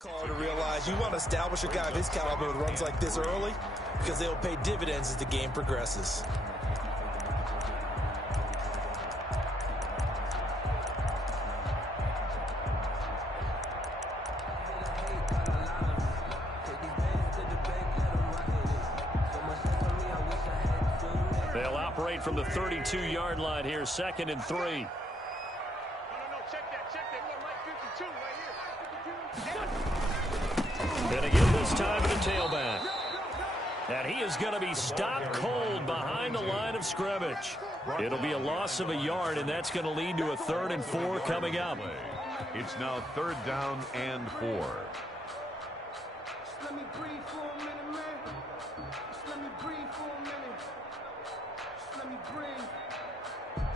Call to realize you want to establish a guy of his caliber with runs like this early because they'll pay dividends as the game progresses. They'll operate from the 32-yard line here, 2nd and 3. No, check that. Look, Mike 52 right here. And again this time to the tailback. And he is going to be stopped cold behind the line of scrimmage. It'll be a loss of a yard, and that's going to lead to a 3rd and 4 coming up. It's now 3rd down and 4. Let me breathe for a minute, man. Just let me breathe for a minute. Just let me breathe.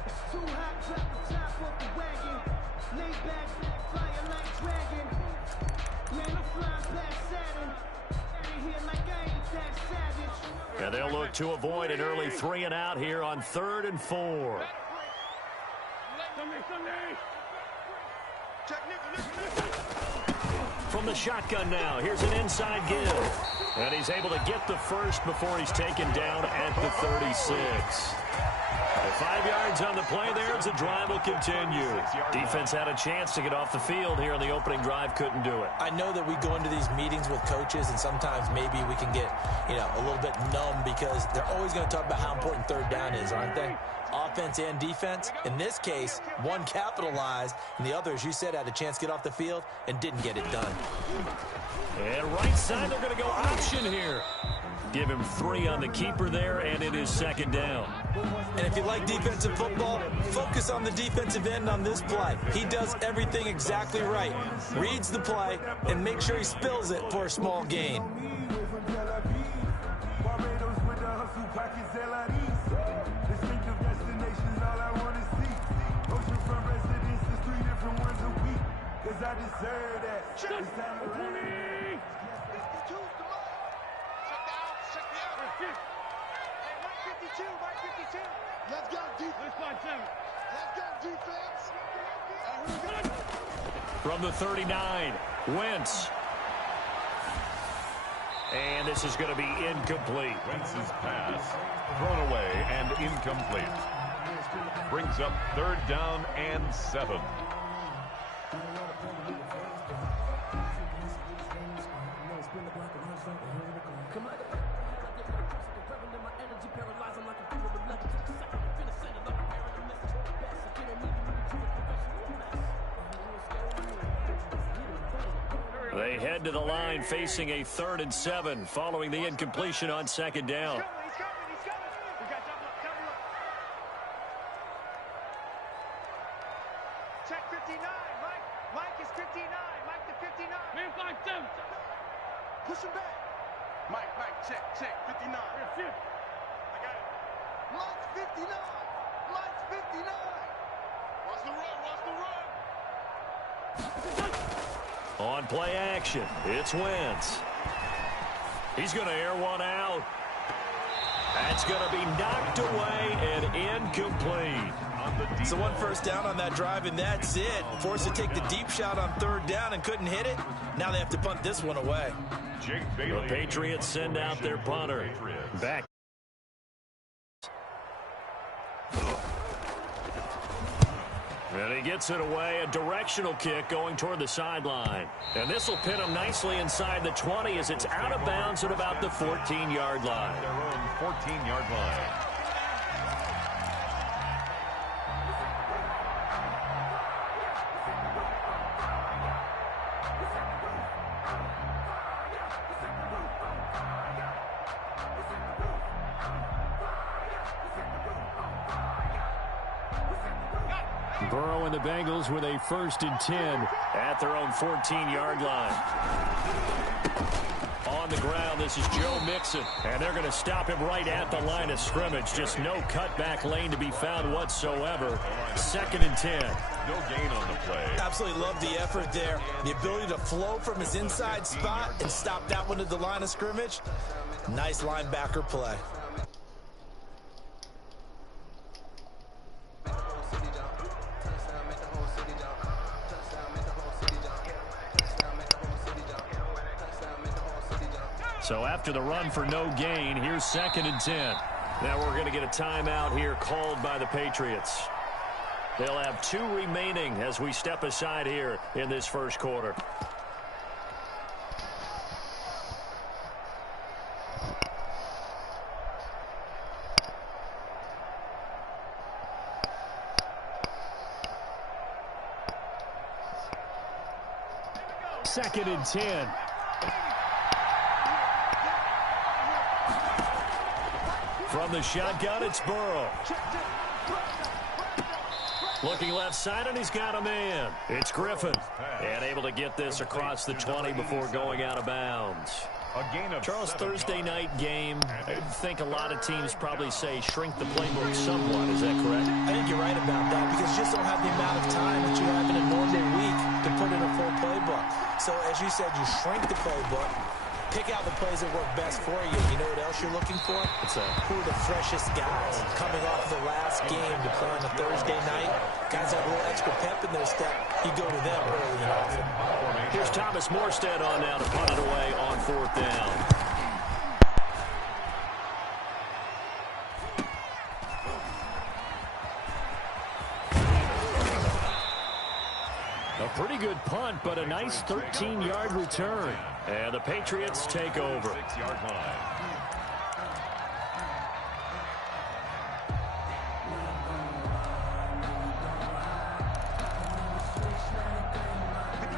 It's too hot, drop the top off the wagon. Lay back, flying like dragon. Man, I'm flying past Saturn. Out of here like I ain't that savage. And they'll look to avoid an early 3 and out here on 3rd and 4. From the shotgun now, here's an inside give. And he's able to get the first before he's taken down at the 36. 5 yards on the play there as the drive will continue. Defense had a chance to get off the field here on the opening drive, couldn't do it. I know that we go into these meetings with coaches, and sometimes maybe we can get, a little bit numb because they're always going to talk about how important 3rd down is, aren't they? Offense and defense. In this case, one capitalized, and the other, as you said, had a chance to get off the field and didn't get it done. And right side, they're going to go option here. Give him 3 on the keeper there, and it is 2nd down. And if you like defensive football, focus on the defensive end on this play. He does everything exactly right. Reads the play and makes sure he spills it for a small gain. Let's go, defense. From the 39, Wentz. And this is going to be incomplete. Wentz's pass thrown away and incomplete. Brings up 3rd down and 7. They head to the line facing a 3rd and 7 following the incompletion on 2nd down. He's coming. We got double up. Check 59, Mike is 59. Mike the 59. Man, 5-2. Push him back. Mike, check 59. I got it. Mike's 59. What's the run? On play action, it's Wentz. He's going to air one out. That's going to be knocked away and incomplete. So 1 first down on that drive, and that's it. Forced to take the deep shot on 3rd down and couldn't hit it. Now they have to punt this one away. The Patriots send out their punter. Back. And he gets it away, a directional kick going toward the sideline. And this will pin him nicely inside the 20 as it's out of bounds at about the 14-yard line. Their own 14-yard line. Burrow and the Bengals with a 1st and 10 at their own 14-yard line. On the ground, this is Joe Mixon, and they're going to stop him right at the line of scrimmage. Just no cutback lane to be found whatsoever. 2nd and 10. No gain on the play. Absolutely love the effort there. The ability to flow from his inside spot and stop that one at the line of scrimmage. Nice linebacker play. So after the run for no gain, here's 2nd and 10. Now we're going to get a timeout here called by the Patriots. They'll have 2 remaining as we step aside here in this first quarter. Second and 10. From the shotgun, it's Burrow. Looking left side, and he's got a man. It's Griffin. And able to get this across the 20 before going out of bounds. Charles, Thursday night game, I think a lot of teams probably say shrink the playbook somewhat. Is that correct? I think you're right about that because you just don't have the amount of time that you have in a normal week to put in a full playbook. So, as you said, you shrink the playbook, pick out the plays that work best for you. You know what else you're looking for? Who are the freshest guys coming off the last game to play on a Thursday night? Guys have a little extra pep in their step. You go to them early and often. Here's Thomas Morstead on now to punt it away on 4th down. A pretty good punt, but a nice 13-yard return. And the Patriots take over. 6-yard line.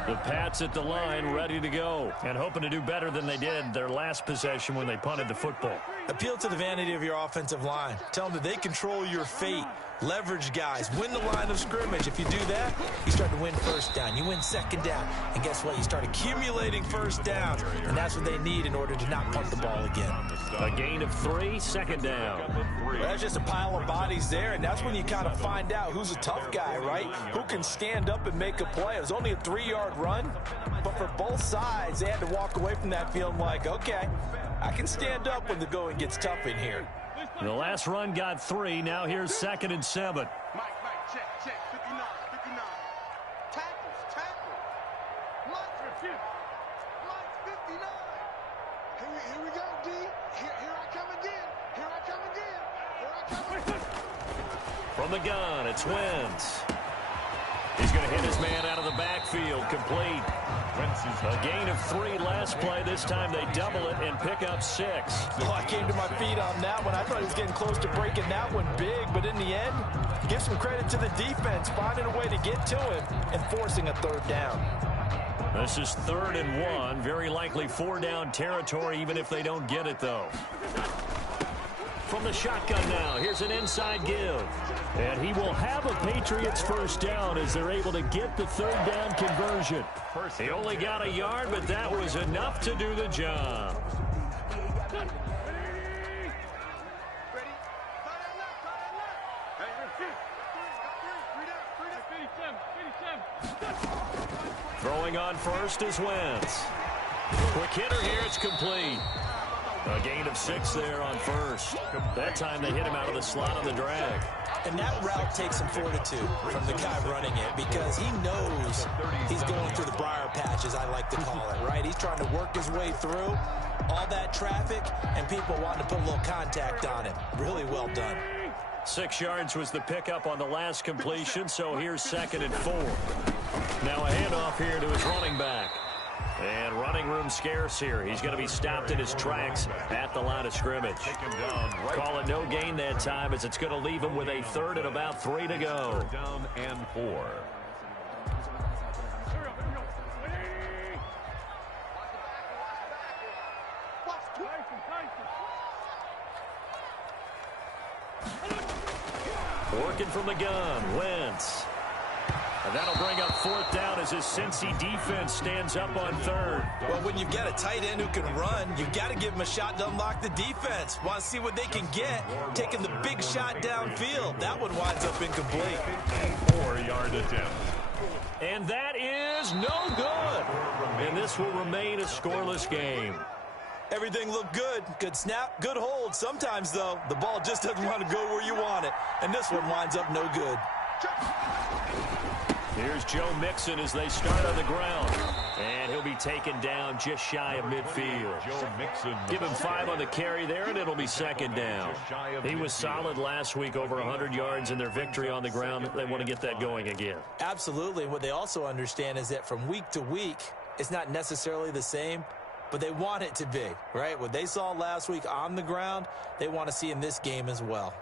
The Pats at the line, ready to go, and hoping to do better than they did their last possession when they punted the football. Appeal to the vanity of your offensive line. Tell them that they control your fate. Leverage guys. Win the line of scrimmage. If you do that, you start to win first down. You win second down. And guess what? You start accumulating first downs. And that's what they need in order to not punt the ball again. A gain of 3, 2nd down. Well, that's just a pile of bodies there, and that's when you kind of find out who's a tough guy, right? Who can stand up and make a play. It was only a 3-yard run, but for both sides, they had to walk away from that feeling like, okay, I can stand up when the going gets tough in here. The last run got 3. Now here's 2nd and 7. Mike, check. 59. Tackles. Mike 59. Here we go, D. Here I come again. From the gun, it's Wentz. He's going to hit his man out of the backfield, complete. A gain of 3 last play. This time they double it and pick up 6. Oh, I came to my feet on that one. I thought he was getting close to breaking that one big, but in the end, give some credit to the defense, finding a way to get to him and forcing a 3rd down. This is 3rd and 1. Very likely 4-down territory, even if they don't get it, though. From the shotgun now, here's an inside give. And he will have a Patriots first down as they're able to get the 3rd down conversion. He only got a yard, but that was enough to do the job. Throwing on first is Wentz. Quick hitter here, it's complete. A gain of 6 there on first. That time they hit him out of the slot on the drag. And that route takes some fortitude from the guy running it because he knows he's going through the briar patch, as I like to call it, right? He's trying to work his way through all that traffic and people wanting to put a little contact on him. Really well done. 6 yards was the pickup on the last completion, so here's 2nd and 4. Now a handoff here to his running back. And running room scarce here. He's going to be stopped in his tracks at the line of scrimmage. Call it no gain that time as it's going to leave him with a 3rd and about 3 to go. 3rd down and 4. Working from the gun, Wentz. And that'll bring up 4th down as his Cincy defense stands up on 3rd. Well, when you've got a tight end who can run, you've got to give him a shot to unlock the defense. Want to see what they can get, taking the big shot downfield. That one winds up incomplete. 4-yard attempt. And that is no good. And this will remain a scoreless game. Everything looked good. Good snap, good hold. Sometimes, though, the ball just doesn't want to go where you want it. And this one winds up no good. Here's Joe Mixon as they start on the ground. And he'll be taken down just shy of midfield. Give him 5 on the carry there, and it'll be second down. He was solid last week, over 100 yards in their victory on the ground. They want to get that going again. Absolutely. What they also understand is that from week to week, it's not necessarily the same, but they want it to be, right? What they saw last week on the ground, they want to see in this game as well.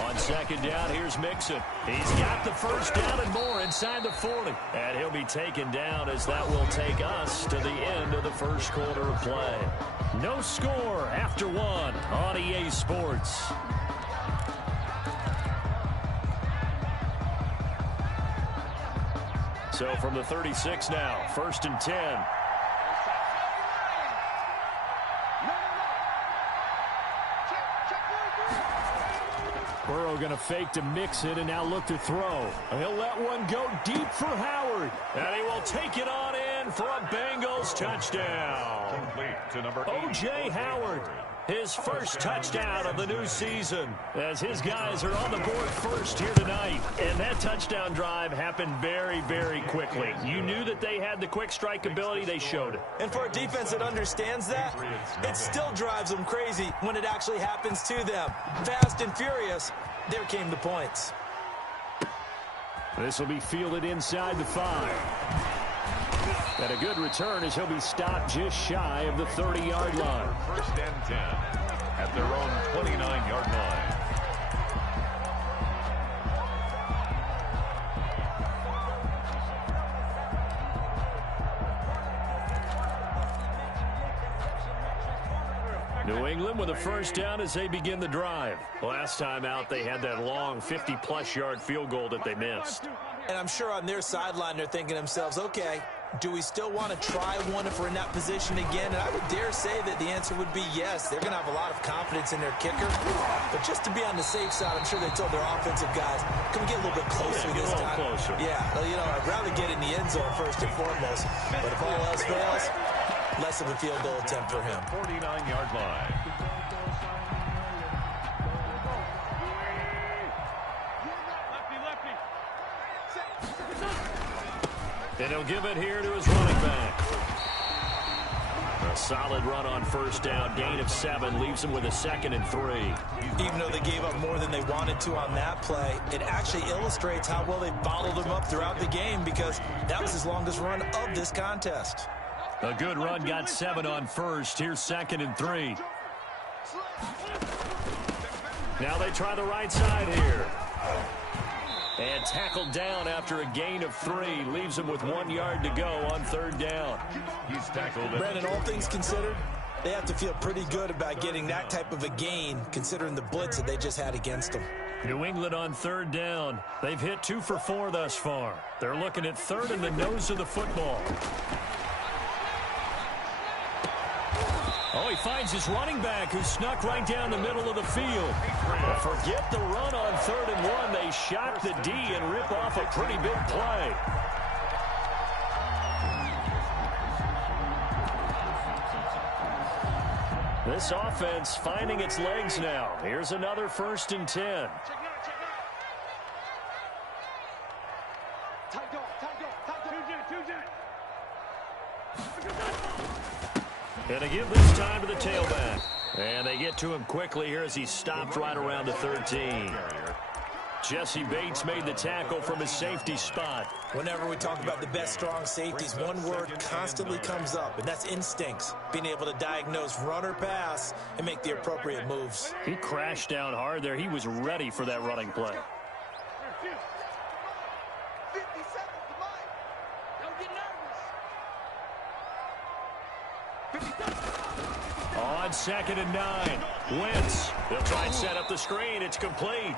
On second down, here's Mixon. He's got the first down and more inside the 40. And he'll be taken down as that will take us to the end of the first quarter of play. No score after 1 on EA Sports. So from the 36 now, 1st and 10. Burrow going to fake to mix it and now look to throw. He'll let one go deep for Howard. And he will take it on in for a Bengals touchdown. Complete to number O.J. Howard. His first touchdown of the new season as his guys are on the board first here tonight. And that touchdown drive happened very, very quickly. You knew that they had the quick strike ability. They showed it. And for a defense that understands that, it still drives them crazy when it actually happens to them. Fast and furious, there came the points. This will be fielded inside the 5. And a good return as he'll be stopped just shy of the 30-yard line. 1st and 10 at their own 29-yard line. New England with a first down as they begin the drive. Last time out, they had that long 50-plus yard field goal that they missed. And I'm sure on their sideline they're thinking to themselves, okay, do we still want to try one if we're in that position again? And I would dare say that the answer would be yes. They're going to have a lot of confidence in their kicker. But just to be on the safe side, I'm sure they told their offensive guys, can we get a little bit closer this time? Closer. Yeah, well, you know, I'd rather get in the end zone first and foremost. But if all else fails, less of a field goal attempt for him. 49-yard line. And he'll give it here to his running back. A solid run on first down. Gain of 7 leaves him with a 2nd and 3. Even though they gave up more than they wanted to on that play, it actually illustrates how well they bottled them up throughout the game because that was his longest run of this contest. A good run got 7 on first. Here's 2nd and 3. Now they try the right side here. And tackled down after a gain of 3. Leaves him with 1 yard to go on 3rd down. He's tackled. Brandon, all things considered, they have to feel pretty good about getting that type of a gain considering the blitz that they just had against them. New England on 3rd down. They've hit 2 for 4 thus far. They're looking at 3rd in the nose of the football. Oh, he finds his running back who snuck right down the middle of the field. But forget the run on 3rd and 1. They shot the D and rip off a pretty big play. This offense finding its legs now. Here's another 1st and 10. And they give this time to the tailback. And they get to him quickly here as he stopped right around the 13. Jesse Bates made the tackle from his safety spot. Whenever we talk about the best strong safeties, one word constantly comes up, and that's instincts. Being able to diagnose run or pass and make the appropriate moves. He crashed down hard there. He was ready for that running play. On 2nd and 9, Wentz. They'll try and set up the screen. It's complete.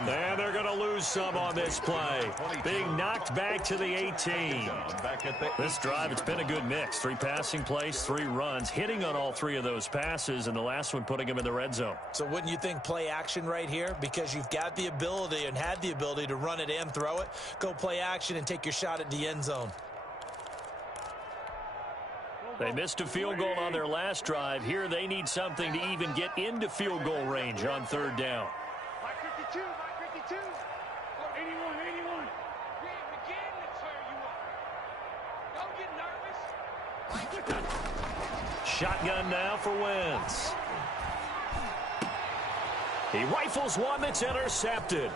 And they're going to lose some on this play. Being knocked back to the 18. This drive, it's been a good mix. 3 passing plays, 3 runs, hitting on all 3 of those passes, and the last one putting them in the red zone. So wouldn't you think play action right here? Because you've got the ability and had the ability to run it and throw it. Go play action and take your shot at the end zone. They missed a field goal on their last drive. Here they need something to even get into field goal range on 3rd down. 52, Mike 52. 81, 81. We ain't beginning to tear you up. Don't get nervous. Shotgun now for Wentz. He rifles one that's intercepted.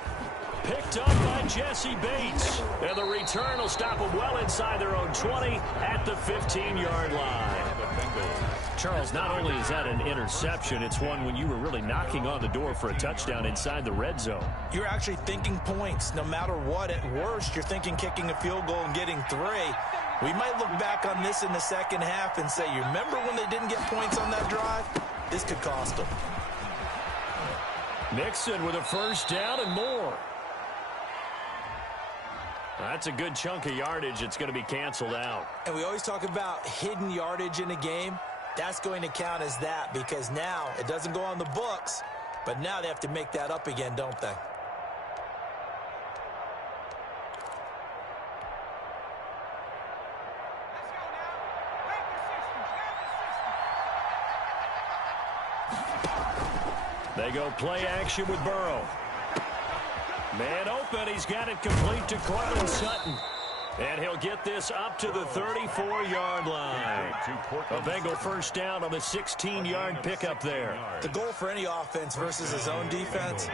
Picked up by Jesse Bates. And the return will stop them well inside their own 20 at the 15-yard line. Charles, not only is that an interception, it's one when you were really knocking on the door for a touchdown inside the red zone. You're actually thinking points. No matter what, at worst, you're thinking kicking a field goal and getting 3. We might look back on this in the second half and say, you remember when they didn't get points on that drive? This could cost them. Mixon with a first down and more. That's a good chunk of yardage. It's going to be canceled out. And we always talk about hidden yardage in a game. That's going to count as that because now it doesn't go on the books, but now they have to make that up again, don't they? They go play action with Burrow. Man open, he's got it complete to Cortland Sutton. And he'll get this up to the 34-yard line. A Bengal first down on the 16-yard pickup there. The goal for any offense versus his own defense,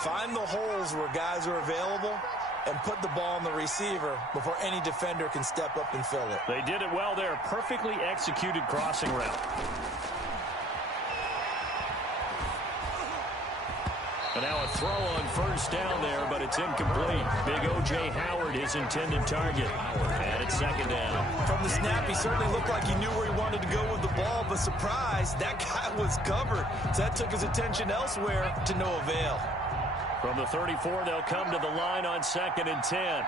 find the holes where guys are available and put the ball on the receiver before any defender can step up and fill it. They did it well there. Perfectly executed crossing route. And now a throw on first down there, but it's incomplete. Big O.J. Howard, his intended target. And it's second down. From the snap, he certainly looked like he knew where he wanted to go with the ball, but surprise, that guy was covered. So that took his attention elsewhere to no avail. From the 34, they'll come to the line on 2nd and 10.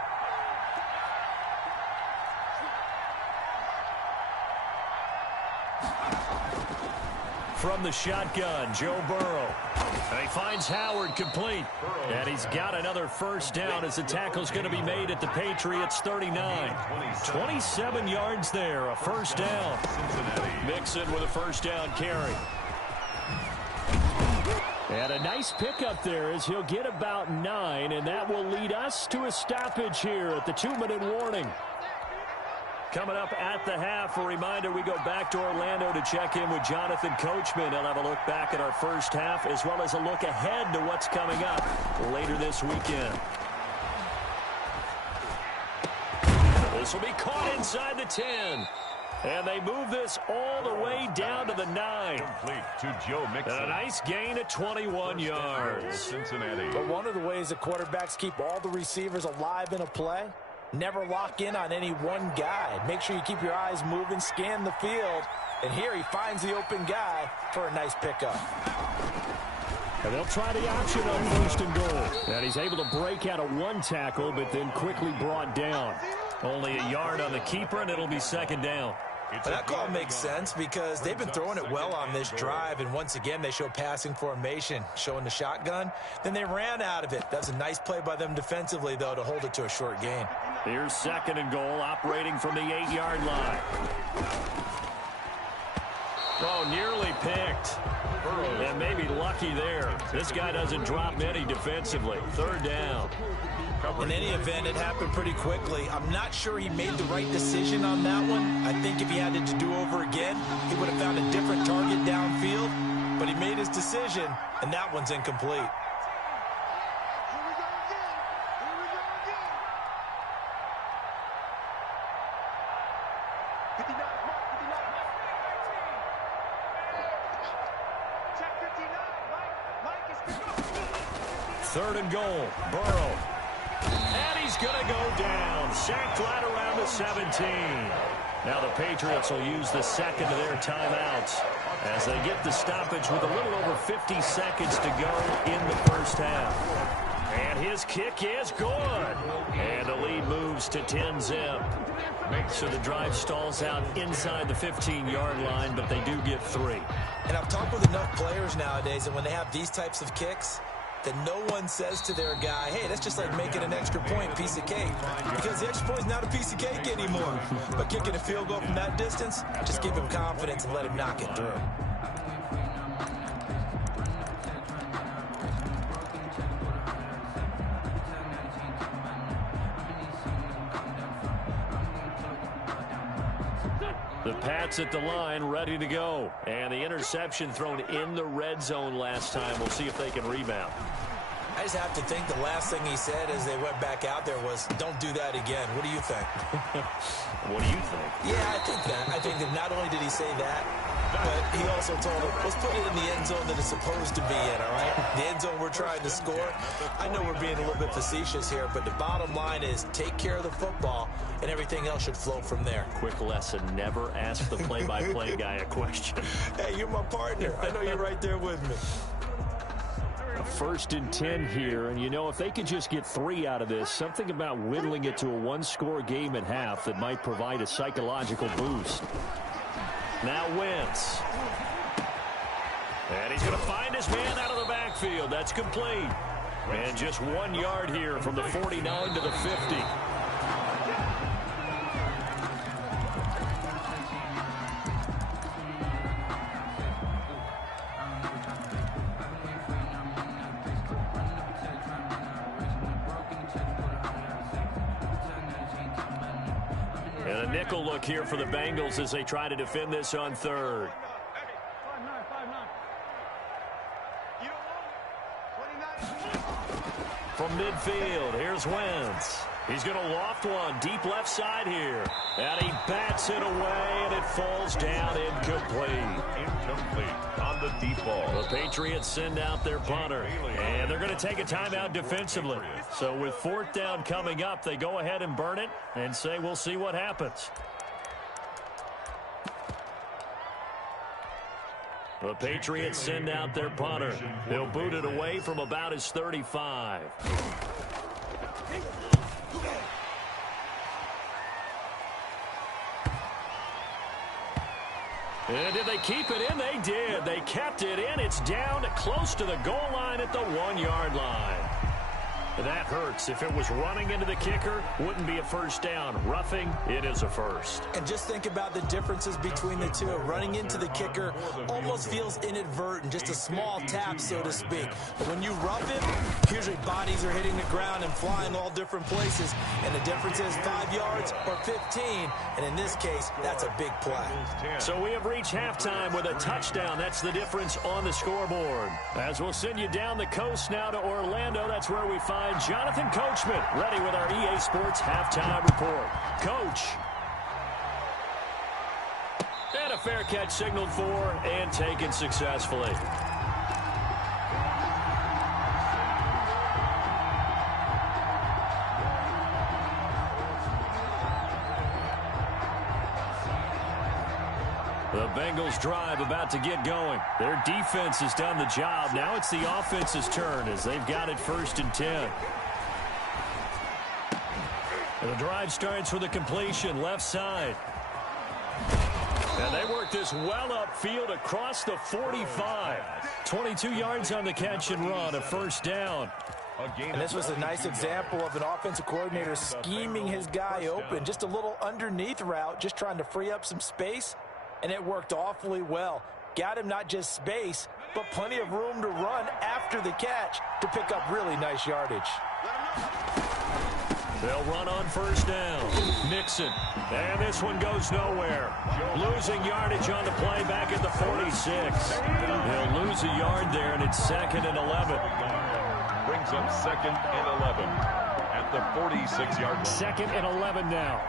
From the shotgun, Joe Burrow. And he finds Howard complete. And he's got another first down as the tackle's going to be made at the Patriots 39. 27 yards there, a first down. Mixon with a first down carry. And a nice pickup there as he'll get about 9, and that will lead us to a stoppage here at the 2-minute warning. Coming up at the half, a reminder, we go back to Orlando to check in with Jonathan Coachman. He'll have a look back at our first half as well as a look ahead to what's coming up later this weekend. This will be caught inside the 10. And they move this all the way down to the 9. Complete to Joe Mixon. And a nice gain of 21 yards. Cincinnati. But one of the ways that quarterbacks keep all the receivers alive in a play, never lock in on any one guy. Make sure you keep your eyes moving, scan the field. And here he finds the open guy for a nice pickup. And they'll try the option on 1st and goal. And he's able to break out of one tackle, but then quickly brought down. Only a yard on the keeper, and it'll be 2nd down. But that call makes sense because they've been throwing it well on this drive, and once again they show passing formation, showing the shotgun. Then they ran out of it. That's a nice play by them defensively, though, to hold it to a short gain. Here's 2nd and goal, operating from the 8-yard line. Oh, nearly picked. And maybe lucky there. This guy doesn't drop many defensively. 3rd down. In any event, it happened pretty quickly. I'm not sure he made the right decision on that one. I think if he had it to do over again, he would have found a different target downfield. But he made his decision, and that one's incomplete. Third and goal, Burrow. And he's going to go down. Sacked right around the 17. Now the Patriots will use the second of their timeouts as they get the stoppage with a little over 50 seconds to go in the first half. And his kick is good. And the lead moves to 10-zip. So the drive stalls out inside the 15-yard line, but they do get 3. And I've talked with enough players nowadays, and when they have these types of kicks, that no one says to their guy, hey, that's just like making an extra point, piece of cake. Because the extra point is not a piece of cake anymore. But kicking a field goal from that distance, just give him confidence and let him knock it through. The Pats at the line, ready to go. And the interception thrown in the red zone last time. We'll see if they can rebound. I just have to think the last thing he said as they went back out there was, don't do that again. What do you think? What do you think? Yeah, I think that. I think that not only did he say that, but he also told him, let's put it in the end zone that it's supposed to be in, all right? The end zone we're trying to score. I know we're being a little bit facetious here, but the bottom line is take care of the football, and everything else should flow from there. Quick lesson, never ask the play-by-play guy a question. Hey, you're my partner. I know you're right there with me. A 1st and 10 here, and you know, if they could just get 3 out of this, something about whittling it to a one-score game at half that might provide a psychological boost. Now Wentz. And he's going to find his man out of the backfield. That's complete. And just 1 yard here from the 49 to the 50. And a nickel look here for the Bengals as they try to defend this on 3rd. From midfield, here's Wentz. He's going to loft one deep left side here. And he bats it away, and it falls down incomplete. Incomplete on the deep ball. The Patriots send out their punter, and they're going to take a timeout defensively. So with 4th down coming up, they go ahead and burn it and say we'll see what happens. The Patriots send out their punter. They'll boot it away from about his 35. And did they keep it in? They did. They kept it in. It's down close to the goal line at the 1 yard line. That hurts. If it was running into the kicker, wouldn't be a 1st down. Roughing, it is a 1st. And just think about the differences between the two. Running into the kicker almost feels inadvertent, just a small tap, so to speak. But when you rough it, usually bodies are hitting the ground and flying all different places. And the difference is 5 yards or 15. And in this case, that's a big play. So we have reached halftime with a touchdown. That's the difference on the scoreboard. As we'll send you down the coast now to Orlando, that's where we find Jonathan Coachman, ready with our EA Sports halftime report. Coach. And a fair catch signaled for and taken successfully. The Bengals drive about to get going. Their defense has done the job. Now it's the offense's turn as they've got it 1st and 10. And the drive starts with a completion left side. And they work this well upfield across the 45. 22 yards on the catch and run, a 1st down. And this was a nice example of an offensive coordinator scheming his guy open. Just a little underneath route, just trying to free up some space. And it worked awfully well. Got him not just space, but plenty of room to run after the catch to pick up really nice yardage. They'll run on 1st down. Mixon. And this one goes nowhere. Losing yardage on the play back at the 46. They'll lose a yard there, and it's 2nd and 11. Brings up 2nd and 11 at the 46-yard line. 2nd and 11 now.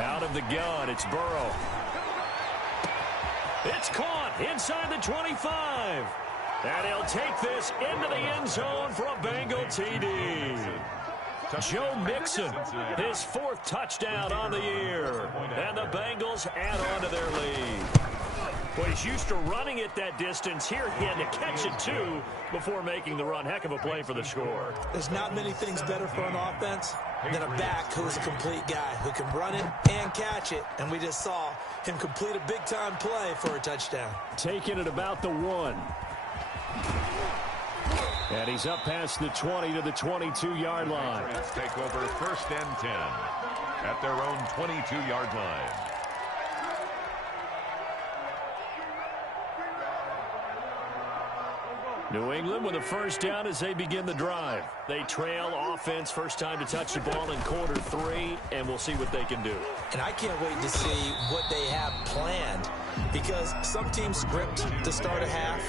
Out of the gun, it's Burrow. It's caught inside the 25. And he'll take this into the end zone for a Bengal TD. Joe Mixon, his 4th touchdown on the year. And the Bengals add on to their lead. Well, he's used to running it that distance. Here he had to catch it, too, before making the run. Heck of a play for the score. There's not many things better for an offense than a back who's a complete guy who can run it and catch it. And we just saw him complete a big-time play for a touchdown. Taking it about the 1. And he's up past the 20 to the 22-yard line. Let's take over 1st and 10 at their own 22-yard line. New England with a first down as they begin the drive. They trail offense, first time to touch the ball in quarter 3, and we'll see what they can do. And I can't wait to see what they have planned, because some teams script to start a half.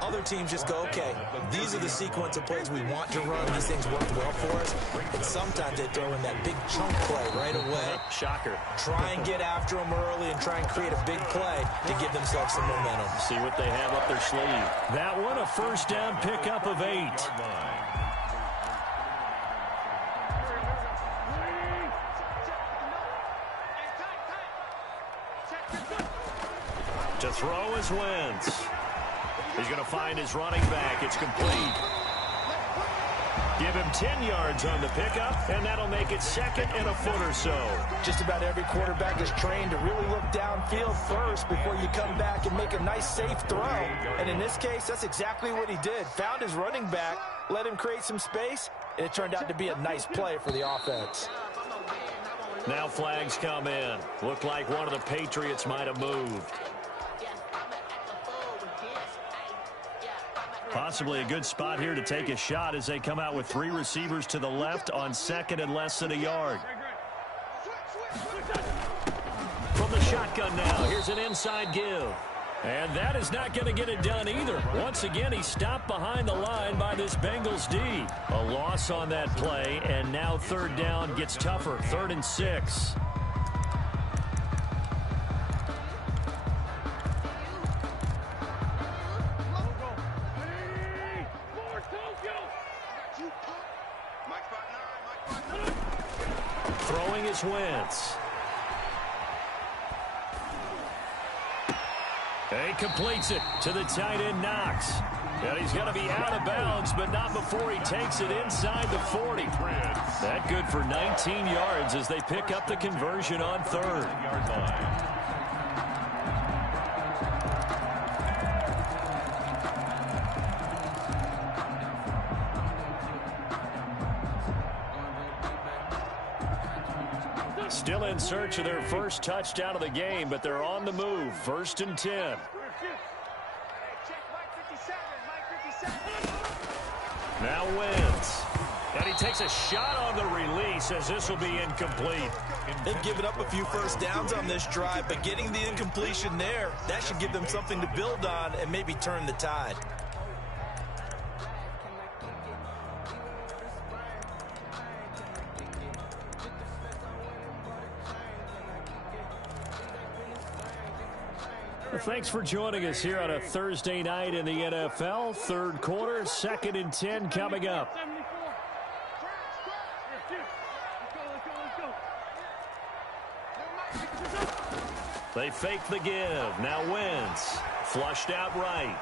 Other teams just go, okay, these are the sequence of plays we want to run. These things worked well for us. And sometimes they throw in that big chunk play right away. Shocker. Try and get after them early and try and create a big play to give themselves some momentum. See what they have up their sleeve. That one, a first down pickup of 8. To throw is Wentz. He's going to find his running back. It's complete. Give him 10 yards on the pickup, and that'll make it second and a foot or so. Just about every quarterback is trained to really look downfield first before you come back and make a nice, safe throw. And in this case, that's exactly what he did. Found his running back, let him create some space, and it turned out to be a nice play for the offense. Now flags come in. Looked like one of the Patriots might have moved. Possibly a good spot here to take a shot as they come out with 3 receivers to the left on second and less than a yard. From the shotgun now, here's an inside give. And that is not going to get it done either. Once again, he's stopped behind the line by this Bengals D. A loss on that play, and now third down gets tougher. 3rd and 6. Throwing is Wentz. He completes it to the tight end, Knox. And he's going to be out of bounds, but not before he takes it inside the 40. That good for 19 yards as they pick up the conversion on 3rd. Still in search of their first touchdown of the game, but they're on the move. 1st and 10. Now Wentz. And he takes a shot on the release as this will be incomplete. They've given up a few first downs on this drive, but getting the incompletion there, that should give them something to build on and maybe turn the tide. Well, thanks for joining us here on a Thursday night in the NFL. 3rd quarter, 2nd and 10 coming up. They fake the give. Now Wentz. Flushed out right.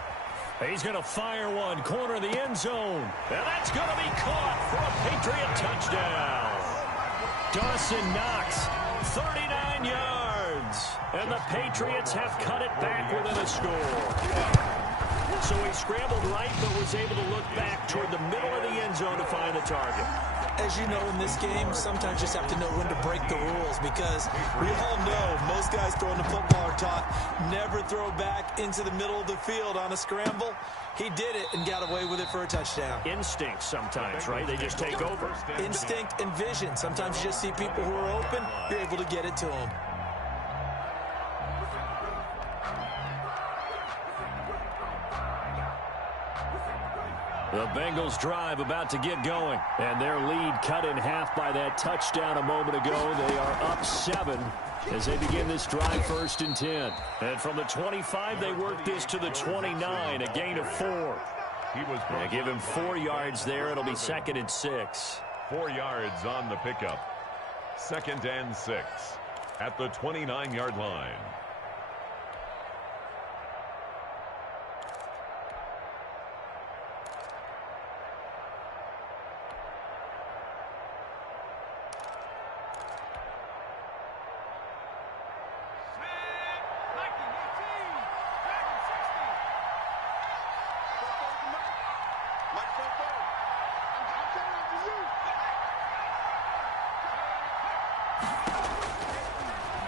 He's going to fire one. Corner of the end zone. And that's going to be caught for a Patriot touchdown. Dawson Knox, 39 yards. And the Patriots have cut it back within a score. So he scrambled right, but was able to look back toward the middle of the end zone to find the target. As you know, in this game, sometimes you just have to know when to break the rules, because we all know most guys throwing the football are taught never throw back into the middle of the field on a scramble. He did it and got away with it for a touchdown. Instinct sometimes, right? They just take over. Instinct and vision. Sometimes you just see people who are open, you're able to get it to them. The Bengals drive about to get going, and their lead cut in half by that touchdown a moment ago. They are up 7 as they begin this drive. 1st and 10. And from the 25, they work this to the 29, a gain of 4. They give him 4 yards there. It'll be 2nd and 6. 4 yards on the pickup. 2nd and 6 at the 29-yard line.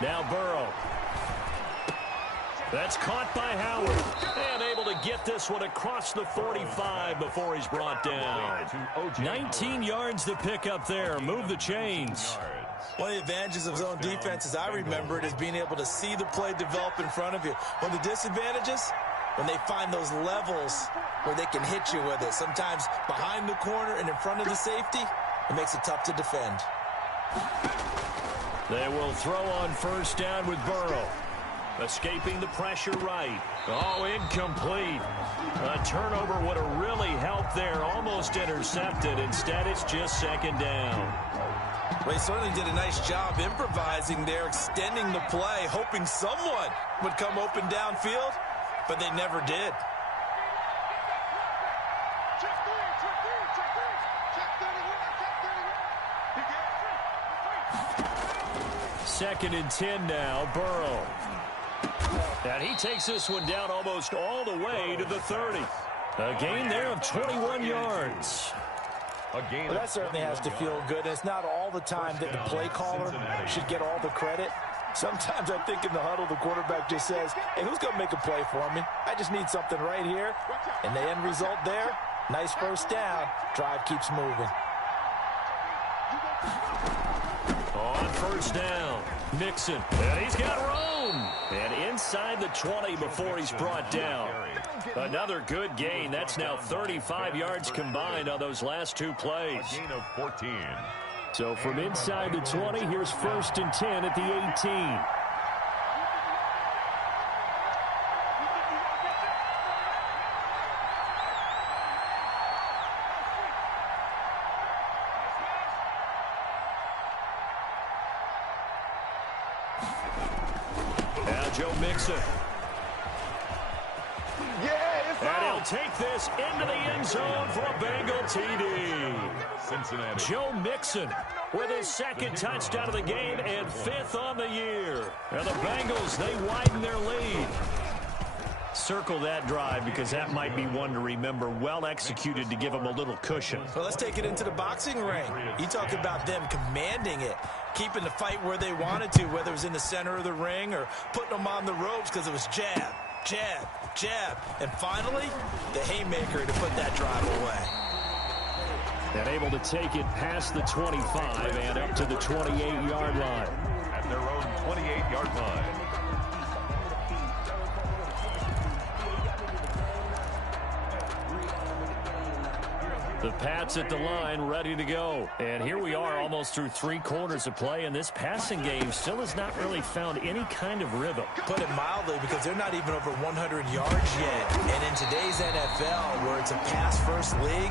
Now Burrow. That's caught by Howard. And able to to get this one across the 45 before he's brought down. 19 yards to pick up there. Move the chains. One of the advantages of zone defense, as I remember it, is being able to see the play develop in front of you. One of the disadvantages, when they find those levels where they can hit you with it, sometimes behind the corner and in front of the safety, it makes it tough to defend. They will throw on first down with Burrow. Escaping the pressure right. Oh, incomplete. A turnover would have really helped there. Almost intercepted. Instead, it's just second down. Well, he certainly did a nice job improvising there, extending the play, hoping someone would come open downfield, but they never did. Second and 10 now, Burrow. And he takes this one down almost all the way to the 30. A gain there of 21 yards. Well, that certainly has to feel good. It's not all the time that the play caller should get all the credit. Sometimes I think in the huddle, the quarterback just says, hey, who's going to make a play for me? I just need something right here. And the end result there, nice first down. Drive keeps moving. On first down, Mixon. And he's got room. And inside the 20 before he's brought down. Another good gain. That's now 35 yards combined on those last two plays. A gain of 14. So from inside the 20, here's first and 10 at the 18. Now Joe Mixon. And he'll take this into the end zone for a Bengal TD. Cincinnati. Joe Mixon with his second touchdown of the game and fifth on the year. And the Bengals, they widen their lead. Circle that drive because that might be one to remember. Well executed to give them a little cushion. Well, let's take it into the boxing ring. You talk about them commanding it, keeping the fight where they wanted to, whether it was in the center of the ring or putting them on the ropes because it was jab, jab, jab. And finally, the haymaker to put that drive away. And able to take it past the 25 and up to the 28-yard line. At their own 28-yard line. The Pats at the line, ready to go. And here we are almost through 3 quarters of play, and this passing game still has not really found any kind of rhythm. Put it mildly, because they're not even over 100 yards yet. And in today's NFL, where it's a pass-first league,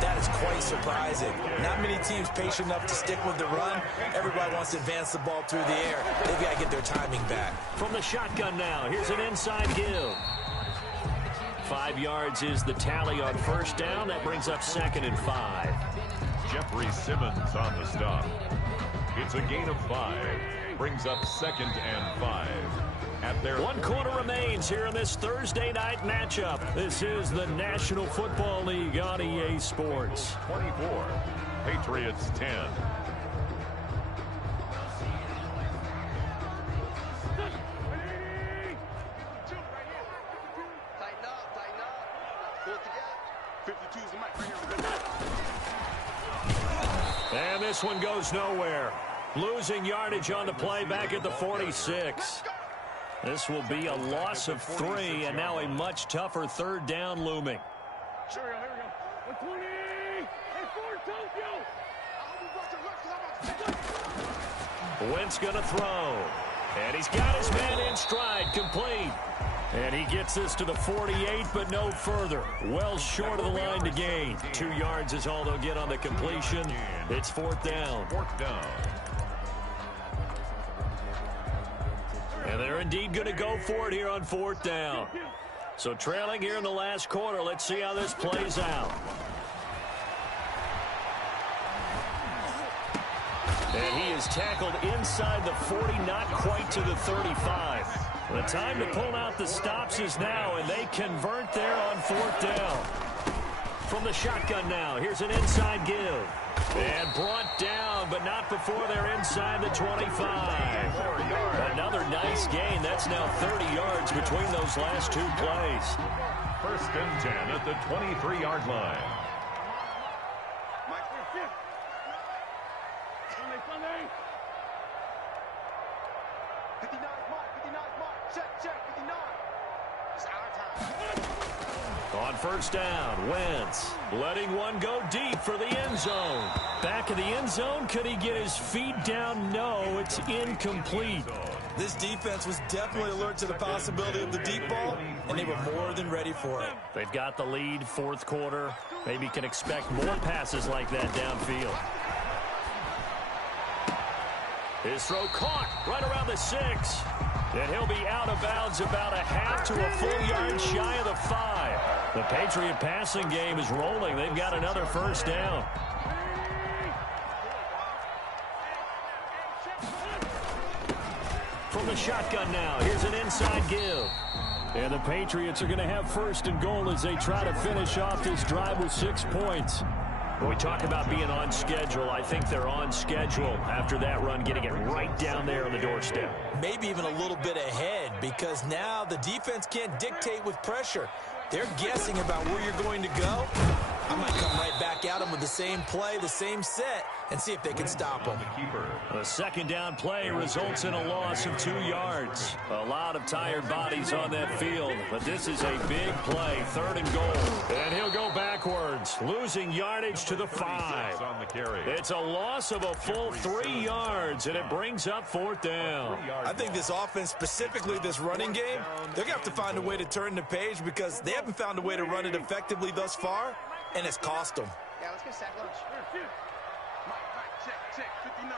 that is quite surprising. Not many teams patient enough to stick with the run. Everybody wants to advance the ball through the air. They've got to get their timing back. From the shotgun now, here's an inside give. 5 yards is the tally on first down. That brings up second and 5. Jeffrey Simmons on the stop. It's a gain of 5. Brings up second and 5. At their 1 quarter remains here in this Thursday night matchup. This is the National Football League on EA Sports. 24. Patriots 10. And this one goes nowhere. Losing yardage on the play back at the 46. This will be a loss of 3, and now a much tougher third down looming. Here we go. 120. Hey, Wentz going to throw. And he's got his man in stride, complete. And he gets this to the 48, but no further. Well short of the line to gain. 2 yards is all they'll get on the completion. It's fourth down. And they're indeed going to go for it here on fourth down. So trailing here in the last quarter. Let's see how this plays out. And he is tackled inside the 40, not quite to the 35. The time to pull out the stops is now, and they convert there on fourth down. From the shotgun now, here's an inside give. And brought down, but not before they're inside the 25. Another nice gain. That's now 30 yards between those last two plays. 1st and 10 at the 23-yard line. On 1st down, Wentz letting one go deep for the end zone. Back of the end zone, could he get his feet down? No, it's incomplete. This defense was definitely alert to the possibility of the deep ball, and they were more than ready for it. They've got the lead, 4th quarter. Maybe can expect more passes like that downfield. His throw caught right around the 6. And he'll be out of bounds about a half to a full yard shy of the 5. The Patriot passing game is rolling. They've got another 1st down. From the shotgun now, here's an inside give. And the Patriots are going to have 1st and goal as they try to finish off this drive with 6 points. When we talk about being on schedule, I think they're on schedule after that run, getting it right down there on the doorstep. Maybe even a little bit ahead, because now the defense can't dictate with pressure. They're guessing about where you're going to go. I might come right back at them with the same play, the same set, and see if they can stop them. A 2nd down play results in a loss of 2 yards. A lot of tired bodies on that field, but this is a big play, 3rd and goal. And he'll go backwards, losing yardage to the 5. It's a loss of a full 3 yards, and it brings up 4th down. I think this offense, specifically this running game, they're going to have to find a way to turn the page because they haven't found a way to run it effectively thus far, and it's cost them. Yeah, let's get sack lunch. Mike, check, 59.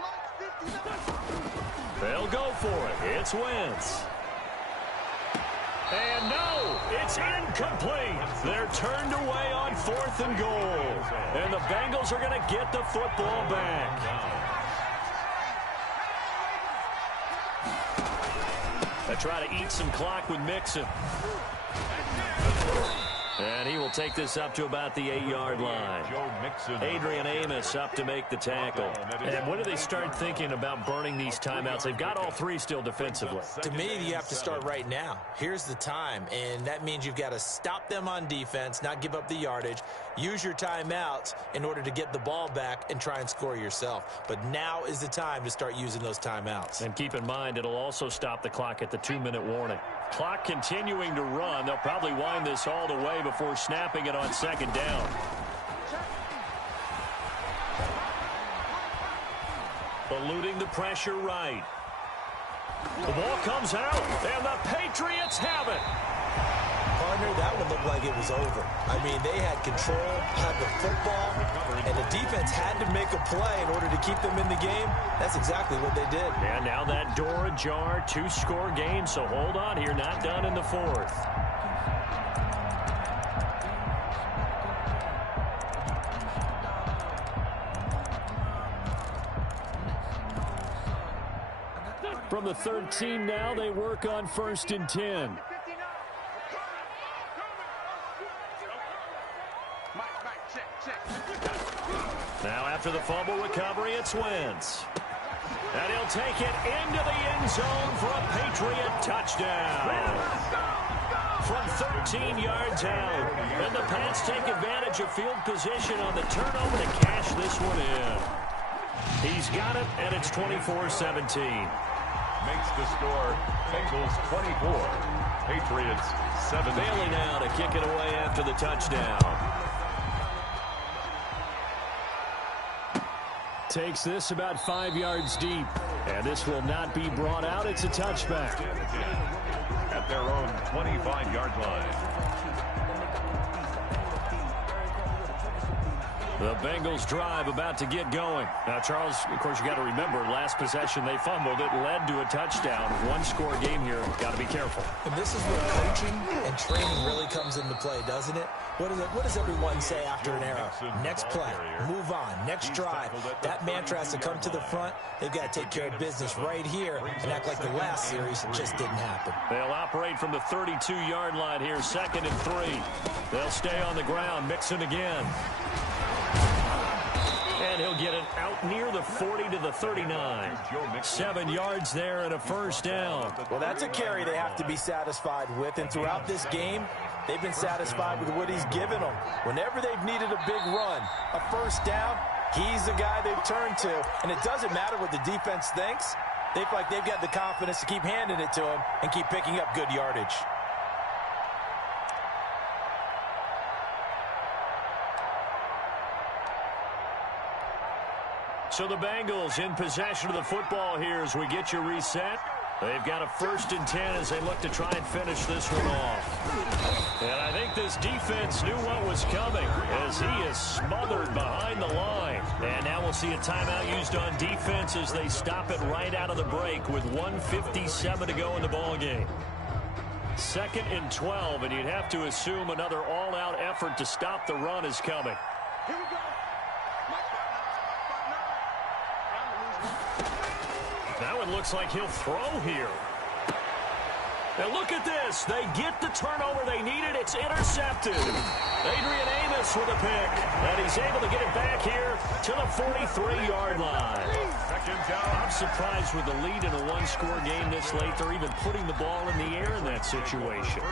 Mike, 59. They'll go for it. It's Wentz. And no, it's incomplete. They're turned away on 4th and goal. And the Bengals are going to get the football back. They try to eat some clock with Mixon. And he will take this up to about the 8-yard line. Adrian Amos up to make the tackle. And when do they start thinking about burning these timeouts? They've got all 3 still defensively. To me, you have to start right now. Here's the time, and that means you've got to stop them on defense, not give up the yardage, use your timeouts in order to get the ball back and try and score yourself. But now is the time to start using those timeouts. And keep in mind, it'll also stop the clock at the 2-minute warning. Clock continuing to run. They'll probably wind this all the way before snapping it on 2nd down. Eluding the pressure right. The ball comes out, and the Patriots have it. Partner, that one looked like it was over. I mean, they had control, had the football, and the defense had to make a play in order to keep them in the game. That's exactly what they did. And now that door ajar, 2-score game, so hold on here, not done in the 4th. From the 13 now, they work on 1st and 10. Now after the fumble recovery, it's Wentz. And he'll take it into the end zone for a Patriot touchdown. From 13 yards out. And the Pats take advantage of field position on the turnover to cash this one in. He's got it, and it's 24-17. Makes the score Bengals 24, Patriots 7. Bailey now to kick it away after the touchdown. Takes this about 5 yards deep. And this will not be brought out. It's a touchback. At their own 25-yard line. The Bengals drive about to get going. Now, Charles, of course, you got to remember, last possession they fumbled. It led to a touchdown. One-score game here. Got to be careful. And this is where coaching and training really comes into play, doesn't it? What does everyone say after an error? Next play, move on, next drive. That mantra has to come to the front. They've got to take care of business right here and act like the last series just didn't happen. They'll operate from the 32-yard line here, 2nd and 3. They'll stay on the ground, Mixon again. And he'll get it out near the 40 to the 39. 7 yards there and a first down. Well, that's a carry they have to be satisfied with. And throughout this game, they've been satisfied with what he's given them. Whenever they've needed a big run, a first down, he's the guy they've turned to. And it doesn't matter what the defense thinks. They feel like they've got the confidence to keep handing it to him and keep picking up good yardage. So the Bengals in possession of the football here as we get you reset. They've got a 1st and 10 as they look to try and finish this one off. And I think this defense knew what was coming as he is smothered behind the line. And now we'll see a timeout used on defense as they stop it right out of the break with 1:57 to go in the ballgame. 2nd and 12, and you'd have to assume another all-out effort to stop the run is coming. Here we go. Now it looks like he'll throw here. Now look at this. They get the turnover they needed. It's intercepted. Adrian Amos with a pick. And he's able to get it back here to the 43-yard line. I'm surprised with the lead in a one-score game this late. They're even putting the ball in the air in that situation.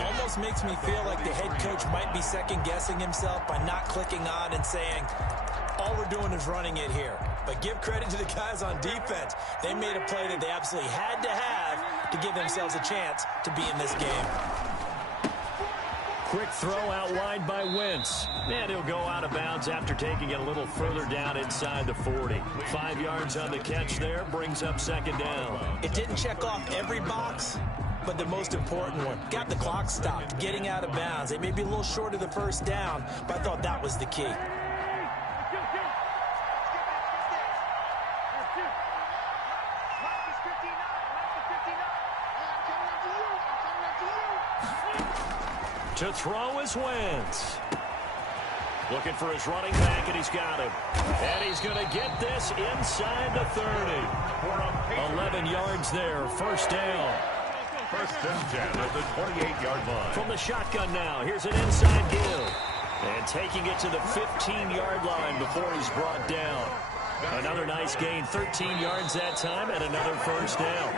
Almost makes me feel like the head coach might be second-guessing himself by not clicking on and saying, all we're doing is running it here. But give credit to the guys on defense. They made a play that they absolutely had to have to give themselves a chance to be in this game. Quick throw out wide by Wentz. And he'll go out of bounds after taking it a little further down inside the 40. 5 yards on the catch there, brings up 2nd down. It didn't check off every box, but the most important one. Got the clock stopped, getting out of bounds. They may be a little short of the first down, but I thought that was the key. To throw is Wentz. Looking for his running back, and he's got him. And he's going to get this inside the 30. 11 yards there, 1st down. 1st and 10 at the 28-yard line. From the shotgun now, here's an inside give. And taking it to the 15-yard line before he's brought down. Another nice gain, 13 yards that time, and another 1st down.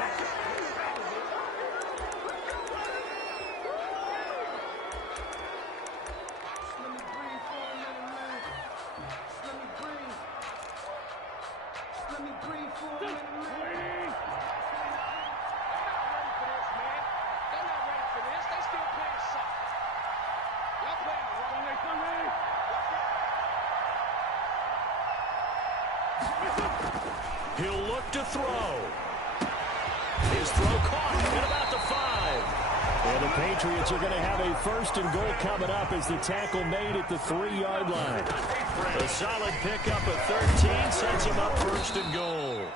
He'll look to throw. His throw caught at about the 5. And the Patriots are going to have a 1st and goal coming up as the tackle made at the 3-yard line. A solid pickup of 13 sets him up 1st and goal.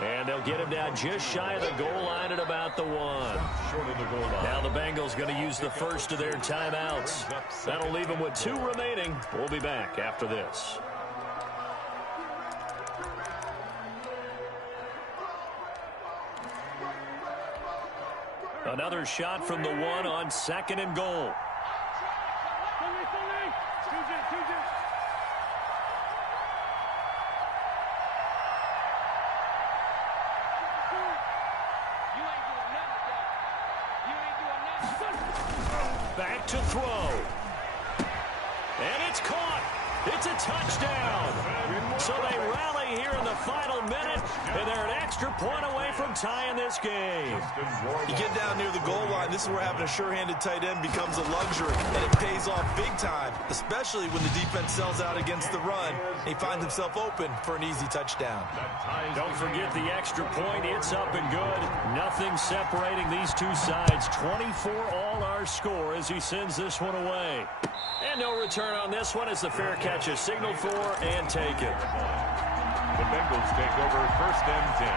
And they'll get him down just shy of the goal line at about the 1. Short of the goal line. Now the Bengals going to use the first of their timeouts. That'll leave them with 2 remaining. We'll be back after this. Another shot from the 1 on 2nd and goal. Back to throw. And it's caught. It's a touchdown. So they rally here in the final minute, and they're an extra point away from tying this game. You get down near the goal line, this is where having a sure-handed tight end becomes a luxury, and it pays off big time, especially when the defense sells out against the run, and he finds himself open for an easy touchdown. Don't forget the extra point. It's up and good. Nothing separating these two sides. 24 all our score as he sends this one away. And no return on this one as the fair catch catch a signal for and take it. The Bengals take over 1st and 10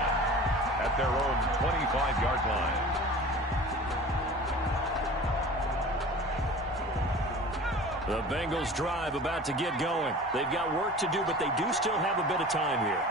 at their own 25-yard line. The Bengals drive about to get going. They've got work to do, but they do still have a bit of time here.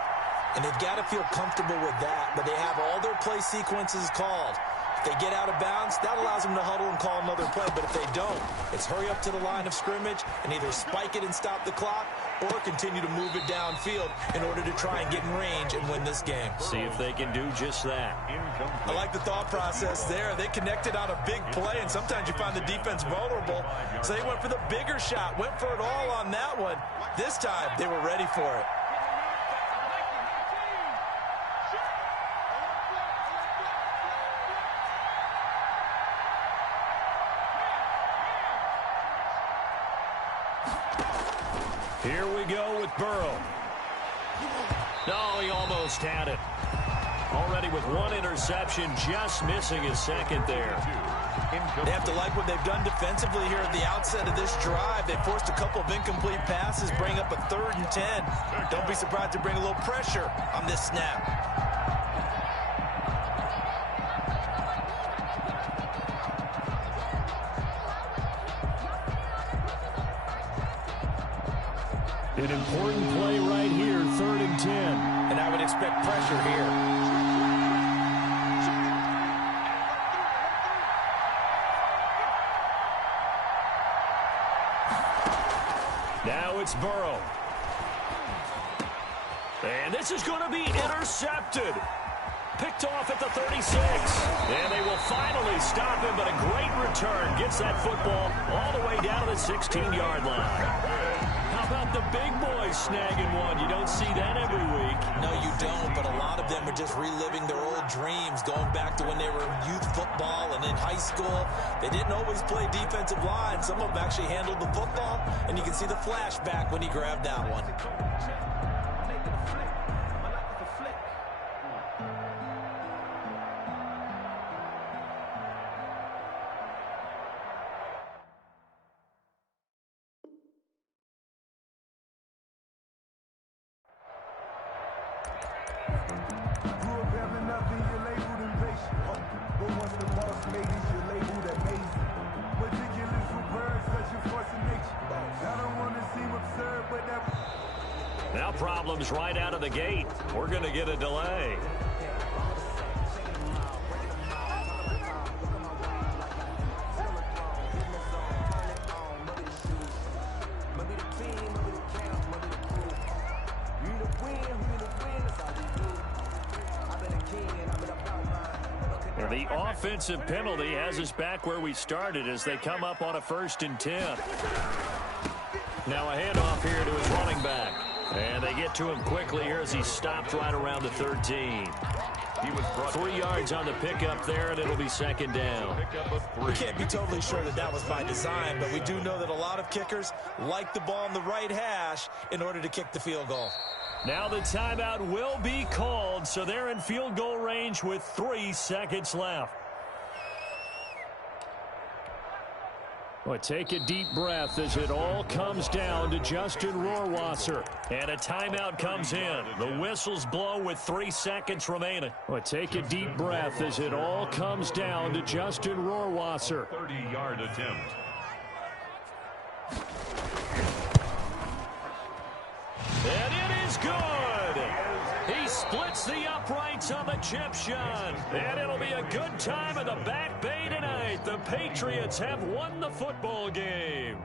And they've got to feel comfortable with that, but they have all their play sequences called. If they get out of bounds, that allows them to huddle and call another play, but if they don't, it's hurry up to the line of scrimmage and either spike it and stop the clock or continue to move it downfield in order to try and get in range and win this game. See if they can do just that. I like the thought process there. They connected on a big play, and sometimes you find the defense vulnerable. So they went for the bigger shot, went for it all on that one. This time, they were ready for it. Here we go with Burrow. No, he almost had it. Already with one interception, just missing his second there. They have to like what they've done defensively here at the outset of this drive. They forced a couple of incomplete passes, bring up a 3rd and 10. Don't be surprised to bring a little pressure on this snap. An important play right here, 3rd and 10. And I would expect pressure here. Now it's Burrow. And this is going to be intercepted. Picked off at the 36. And they will finally stop him, but a great return. Gets that football all the way down to the 16-yard line. How about the big boys snagging one? You don't see that every week. No, you don't, but a lot of them are just reliving their old dreams, going back to when they were in youth football and in high school. They didn't always play defensive line. Some of them actually handled the football, and you can see the flashback when he grabbed that one. Now problems right out of the gate. We're going to get a delay. And the offensive penalty has us back where we started as they come up on a 1st and 10. Now a handoff here to his running back. And they get to him quickly here as he stopped right around the 13. He was 3 yards on the pickup there, and it'll be 2nd down. We can't be totally sure that that was by design, but we do know that a lot of kickers like the ball on the right hash in order to kick the field goal. Now the timeout will be called, so they're in field goal range with 3 seconds left. Well, take a deep breath as it all comes down to Justin Rohrwasser. And a timeout comes in. The whistles blow with 3 seconds remaining. Well, take a deep breath as it all comes down to Justin Rohrwasser. 30-yard attempt. And it is good. He splits the uprights on the chip shot. And it'll be a good time in the Back Bay tonight. The Patriots have won the football game.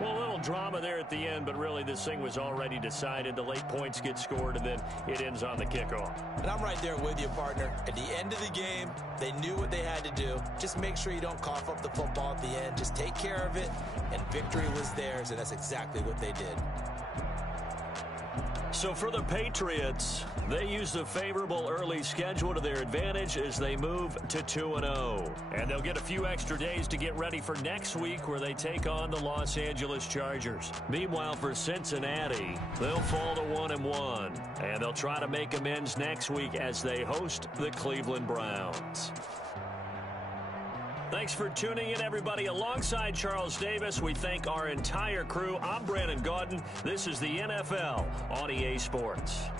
Well, a little drama there at the end, but really this thing was already decided. The late points get scored, and then it ends on the kickoff. And I'm right there with you, partner. At the end of the game, they knew what they had to do. Just make sure you don't cough up the football at the end. Just take care of it, and victory was theirs, and that's exactly what they did. So for the Patriots, they use the favorable early schedule to their advantage as they move to 2-0. And they'll get a few extra days to get ready for next week where they take on the Los Angeles Chargers. Meanwhile, for Cincinnati, they'll fall to 1-1. And they'll try to make amends next week as they host the Cleveland Browns. Thanks for tuning in, everybody. Alongside Charles Davis, we thank our entire crew. I'm Brandon Gaudin. This is the NFL on EA Sports.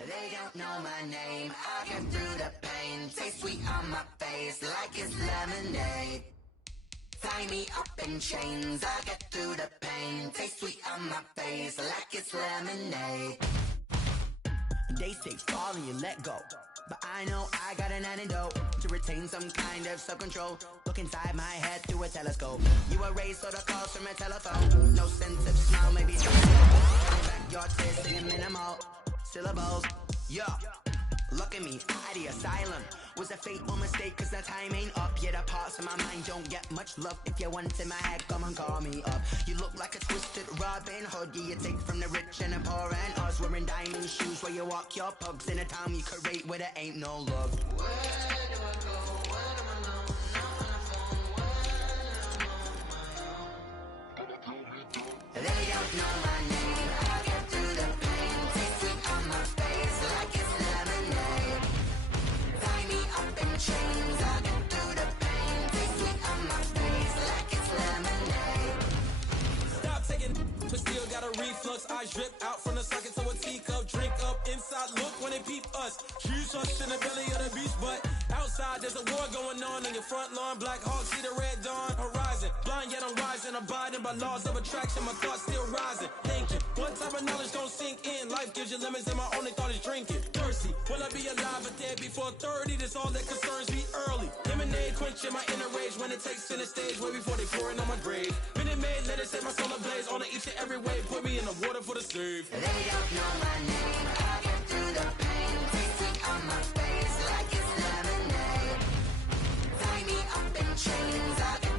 They don't know my name, I get through the pain. Taste sweet on my face like it's lemonade. Tie me up in chains, I get through the pain. Taste sweet on my face like it's lemonade. They say fall and you let go, but I know I got an antidote to retain some kind of self-control. Look inside my head through a telescope. You erase all the calls from a telephone. No sense of smile, maybe some slow. Back your tears singing minimal syllables. Yeah, look at me, out the asylum. Was a fate or mistake, cause the time ain't up. Yeah, the parts of my mind don't get much love. If you want in my head, come and call me up. You look like a twisted Robin Hood. Yeah, you take from the rich and the poor and us. Wearing diamond shoes where you walk your pugs in a town you could rate where there ain't no love. Where do I go? When I'm alone? Not on the phone. When I'm on my own. They don't know my name. I get through the pain. Taste sweet on my face like it's lemonade. Tie me up in chains. I get through the pain. Taste sweet on my face like it's lemonade. Stop taking, but still got a reflux. Eyes drip out from the socket to a teacup. Drink up inside, look when they peep us. Shoes us in the belly of the beach, but outside there's a war going on in your front lawn. Black Hawk, see the red dawn horizon. Blind yet I'm rising, abiding by laws of attraction. My thoughts still rising, thinking what type of knowledge don't sink in. Life gives you limits and my only thought is drinking. Thirsty, will I be alive or dead before 30? That's all that concerns me early. Lemonade quenching my inner rage when it takes center stage. Way before they pour it on my grave. Minute Maid, let it set my soul ablaze. On each and every way, put me in the water for the save. They don't know my name, I get through the pain. Taste sweet on my face like it's lemonade. Tie me up in chains, I get